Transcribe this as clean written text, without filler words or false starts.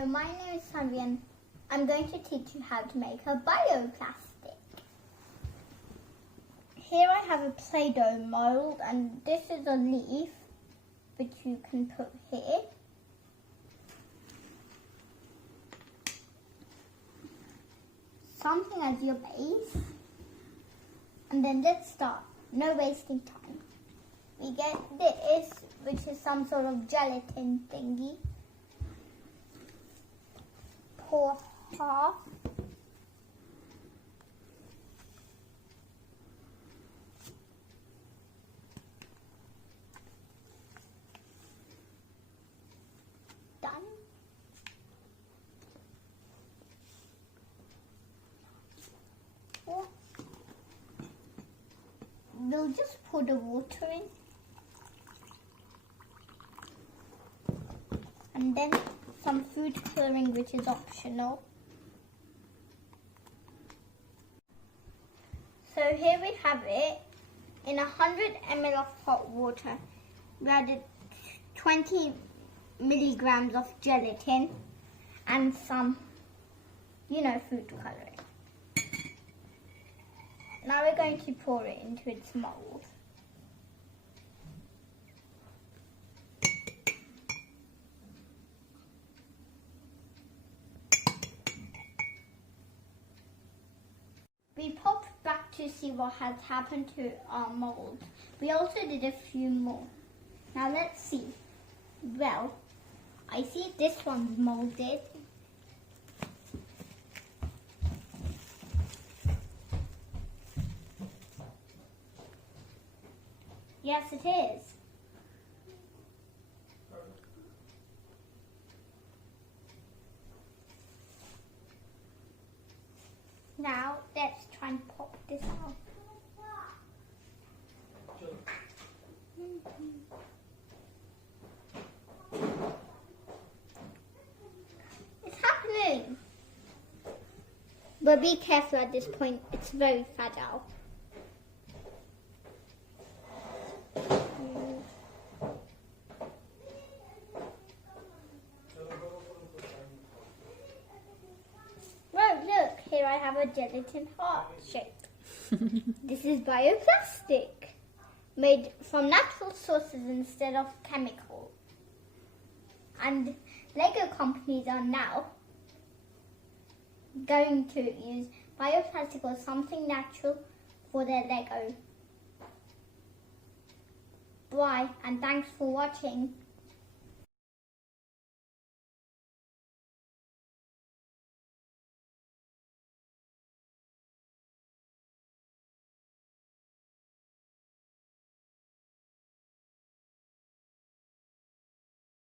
Hello, my name is Saanvi and I'm going to teach you how to make a bioplastic. Here I have a Play-Doh mould and this is a leaf which you can put here. Something as your base. And then let's start, no wasting time. We get this, which is some sort of gelatin thingy. Pour half. Done. Pour. We'll just pour the water in. And then some food colouring, which is optional. So here we have it. In 100 ml of hot water, we added 20 milligrams of gelatin and some, food colouring. Now we're going to pour it into its mould. We popped back to see what has happened to our mould. We also did a few more. Now let's see. Well, I see this one's moulded. Yes, it is. Now, let's try and pop this out. It's happening! But be careful at this point, it's very fragile. Here I have a gelatin heart shape. This is bioplastic, made from natural sources instead of chemical. And Lego companies are now going to use bioplastic or something natural for their Lego. Bye, and thanks for watching.